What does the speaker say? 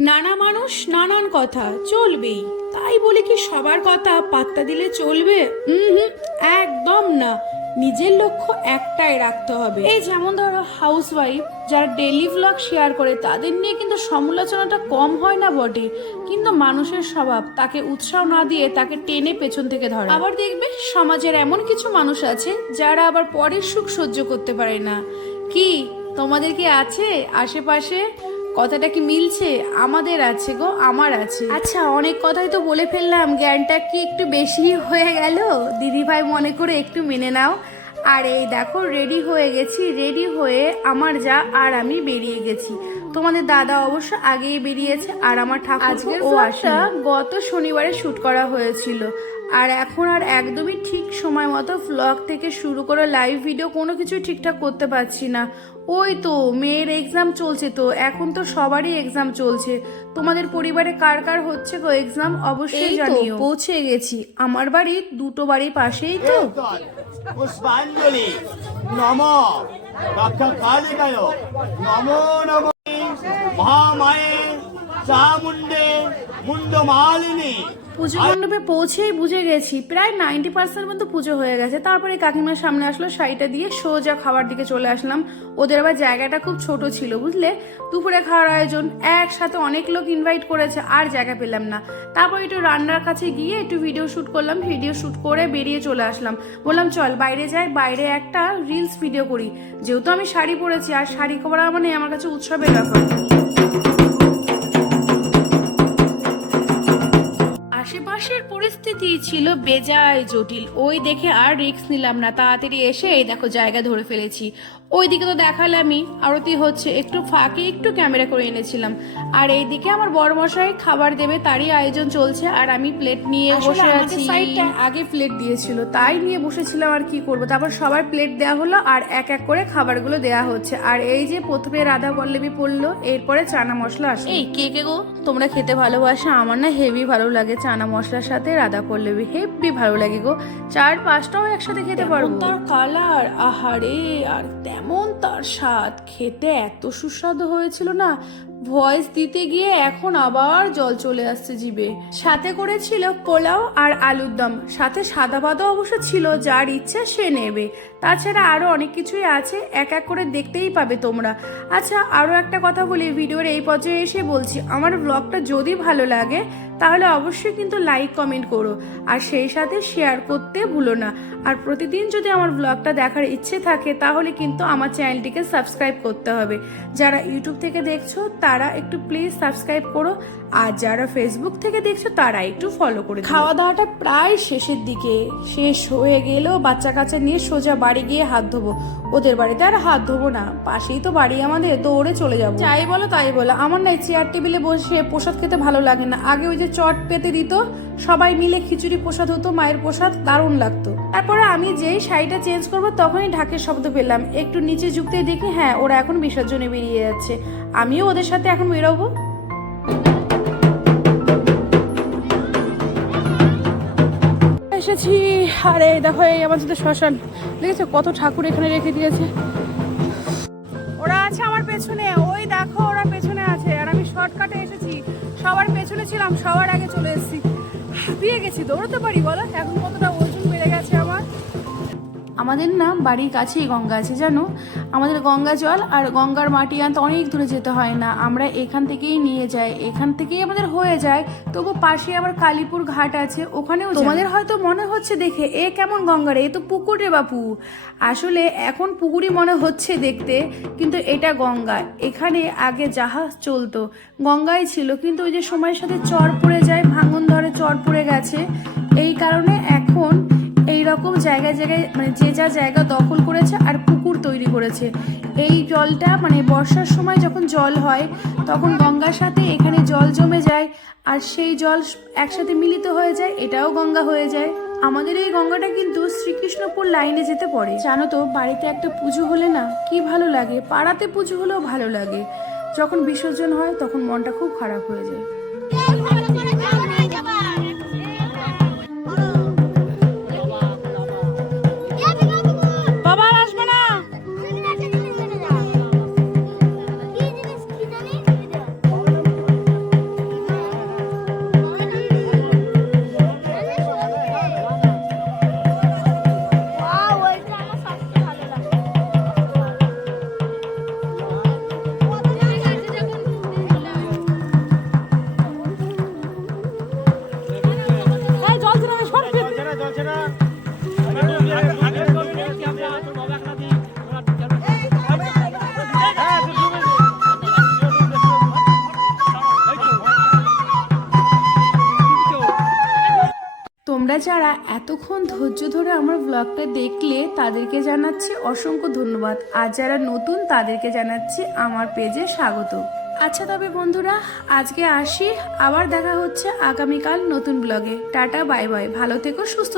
নানা মানুষ নানান কথা, চলবেই। তাই বলে কি সবার কথা পাত্তা দিলে চলবে? হুম, একদম না। নিজের লক্ষ্য একটাই রাখতে হবে। এই যেমন ধরো হাউস ওয়াইফ যারা ডেলি ভ্লগ শেয়ার করে, তাদের নিয়ে কিন্তু সমালোচনাটা কম হয় না বটে। কিন্তু মানুষের স্বভাব, তাকে উৎসাহ না দিয়ে তাকে টেনে পেছন থেকে ধরে। আবার দেখবে সমাজের এমন কিছু মানুষ আছে, যারা আবার পরের সুখ সহ্য করতে পারে না। কি, তোমাদের কি আছে আশেপাশে? কথাটা কি মিলছে? আমাদের আছে গো আমার আছে। আচ্ছা অনেক কথাই তো বলে ফেললাম। জ্ঞানটা কি একটু বেশি হয়ে গেল? দিদি ভাই মনে করে একটু মেনে নাও। আর এই দেখো রেডি হয়ে গেছি রেডি হয়ে আমার যা আর আমি বেরিয়ে গেছি। তোমাদের দাদা অবশ্য আগেই বেরিয়েছে আর আমার ঠাকুর ও গত শনিবারে শুট করা হয়েছিল। আর এখন আর একদমই ঠিক সময় মতো ভ্লগ থেকে শুরু করে লাইভ ভিডিও কোনো কিছুই ঠিকঠাক করতে পারছি না। ওই তো মেয়ের এক্সাম চলছে তো এখন তো সবারই এক্সাম চলছে। তোমাদের পরিবারে কার কার হচ্ছে গো এক্সাম অবশ্যই জানিও। পৌঁছে গেছি। আমার বাড়ি দুটো বাড়ির পাশেই তো। পুষ্পাঞ্জলি নম নম নম মহামায়ে। চামুণ্ডে মুন্ডমালিনী পুজো মণ্ডপে পৌঁছেই বুঝে গেছি প্রায় নাইনটি পার্সেন্ট মতো পুজো হয়ে গেছে। তারপরে কাকিমার সামনে আসলো শাড়িটা দিয়ে সোজা খাবার দিকে চলে আসলাম। ওদের আবার জায়গাটা খুব ছোট ছিল বুঝলে? দুপুরে খাওয়ার আয়োজন একসাথে অনেক লোক ইনভাইট করেছে আর জায়গা পেলাম না। তারপর একটু রান্নার কাছে গিয়ে একটু ভিডিও শুট করলাম ভিডিও শুট করে বেরিয়ে চলে আসলাম। বললাম চল বাইরে যাই বাইরে একটা রিলস ভিডিও করি। যেহেতু আমি শাড়ি পরেছি আর শাড়ি পরা মানে আমার কাছে উৎসবের ব্যাপার। আশেপাশের পরিস্থিতি ছিল বেজায় জটিল। ওই দেখে আর রিস্ক নিলাম না। তাড়াতাড়ি এসে এই দেখো জায়গা ধরে ফেলেছি। ওইদিকে তো দেখালামই আরতি হচ্ছে একটু ফাঁকে একটু ক্যামেরা করে এনেছিলাম। আর এইদিকে আমার বড় মশাই খাবার দেবে তারই আয়োজন চলছে। আর আমি প্লেট নিয়ে বসে আছি। আগে প্লেট দিয়েছিল। তাই নিয়ে বসেছিলাম আর কি করব। তারপর সবার প্লেট দেওয়া হলো আর এক এক করে খাবারগুলো দেওয়া হচ্ছে। আর এই যে প্রথমে রাধা পল্লবী পড়ল এরপরে চানা মশলা আসে এই কে কে গো? তোমরা খেতে ভালোবাসো আমার না হেভি ভালো লাগে চানা মশলার সাথে রাধা পল্লবী হেভি ভালো লাগে গো। চার পাঁচটাও একসাথে খেতে পারব। তার কালার? আহারে আর তেমন তার স্বাদ। খেতে এত সুস্বাদু হয়েছিল না। ভয়েস দিতে গিয়ে এখন আবার জল চলে আসছে জিভে। সাথে করেছিল পোলাও আর আলুর দম। সাথে সাদা ভাতও অবশ্য ছিল যার ইচ্ছা সে নেবে। তাছাড়া আরও অনেক কিছুই আছে এক এক করে দেখতেই পাবে তোমরা। আচ্ছা আরও একটা কথা বলি ভিডিওর এই পর্যায়ে এসে বলছি আমার ব্লগটা যদি ভালো লাগে তাহলে অবশ্যই কিন্তু লাইক কমেন্ট করো। আর সেই সাথে শেয়ার করতে ভুলো না। আর প্রতিদিন যদি আমার ব্লগটা দেখার ইচ্ছে থাকে, তাহলে কিন্তু আমার চ্যানেলটিকে সাবস্ক্রাইব করতে হবে। যারা ইউটিউব থেকে দেখছ, তারা একটু প্লিজ সাবস্ক্রাইব করো। আর যারা ফেসবুক থেকে দেখছ তারা একটু ফলো করে খাওয়া দাওয়াটা প্রায় শেষের দিকে। শেষ হয়ে গেলেও বাচ্চা কাচ্চা নিয়ে সোজা বাড়ি গিয়ে হাত ধোবো। ওদের বাড়িতে আর হাত ধোবো না। পাশেই তো বাড়ি আমাদের দৌড়ে চলে যাব। যাই বলো তাই বলো। আমার না চেয়ার টেবিলে বসে প্রসাদ খেতে ভালো লাগে না। আগে ওই যে চট পেতে দিত সবাই মিলে খিচুড়ি প্রসাদ হতো মায়ের প্রসাদ দারুণ লাগতো। তারপরে আমি যেই শাড়িটা চেঞ্জ করব তখনই ঢাকের শব্দ পেলাম। একটু নিচে ঝুঁকতে দেখি হ্যাঁ ওরা এখন বিসর্জনে বেরিয়ে যাচ্ছে। আমিও ওদের সাথে এখন বেরোবো। এসেছি। আরে, দেখো এই আমার যদি শ্মশান। দেখেছ কত ঠাকুর এখানে রেখে দিয়েছে? ওরা আছে আমার পেছনে। ওই দেখো, ওরা পেছনে আছে। আর আমি শর্টকাটে এসেছি। সবার পেছনে ছিলাম, সবার আগে চলে এসেছি। দিয়ে গেছি, দৌড়তে পারি বলো? এখন কতটা আমাদের না বাড়ির কাছেই গঙ্গা আছে, জানো? আমাদের গঙ্গা জল আর গঙ্গার মাটি আনতে অনেক দূরে যেতে হয় না। আমরা এখান থেকেই নিয়ে যাই। এখান থেকেই আমাদের হয়ে যায়। তবু পাশে আবার কালীপুর ঘাট আছে, ওখানেও তোমাদের হয়তো মনে হচ্ছে দেখে, এ কেমন গঙ্গা রে? এ তো পুকুর বাপু। আসলে এখন পুকুরই মনে হচ্ছে দেখতে, কিন্তু এটা গঙ্গা। এখানে আগে জাহাজ চলতো। গঙ্গাই ছিল, কিন্তু ওই যে সময়ের সাথে চর পড়ে যায়, ভাঙন ধরে চর পড়ে গেছে। এই কারণে এখন এই রকম জায়গায় জায়গায় মানে যে যা জায়গা দখল করেছে আর পুকুর তৈরি করেছে। এই জলটা মানে বর্ষার সময় যখন জল হয়, তখন গঙ্গার সাথে এখানে জল জমে যায় আর সেই জল একসাথে মিলিত হয়ে যায়, এটাও গঙ্গা হয়ে যায়। আমাদের এই গঙ্গাটা কিন্তু শ্রীকৃষ্ণপুর লাইনে যেতে পড়ে। জানো তো, বাড়িতে একটা পুজো হলে না কি ভালো লাগে? পাড়াতে পুজো হলেও ভালো লাগে। যখন বিসর্জন হয়, তখন মনটা খুব খারাপ হয়ে যায়। তোমরা যারা এতক্ষণ ধৈর্য ধরে আমার ব্লগটা দেখলে তাদেরকে জানাচ্ছি অসংখ্য ধন্যবাদ। আর যারা নতুন, তাদেরকে জানাচ্ছি আমার পেজে স্বাগত। আচ্ছা তবে বন্ধুরা, আজকে আসি। আবার দেখা হচ্ছে আগামীকাল নতুন ব্লগে টাটা, বাই বাই। ভালো থেকো, সুস্থ।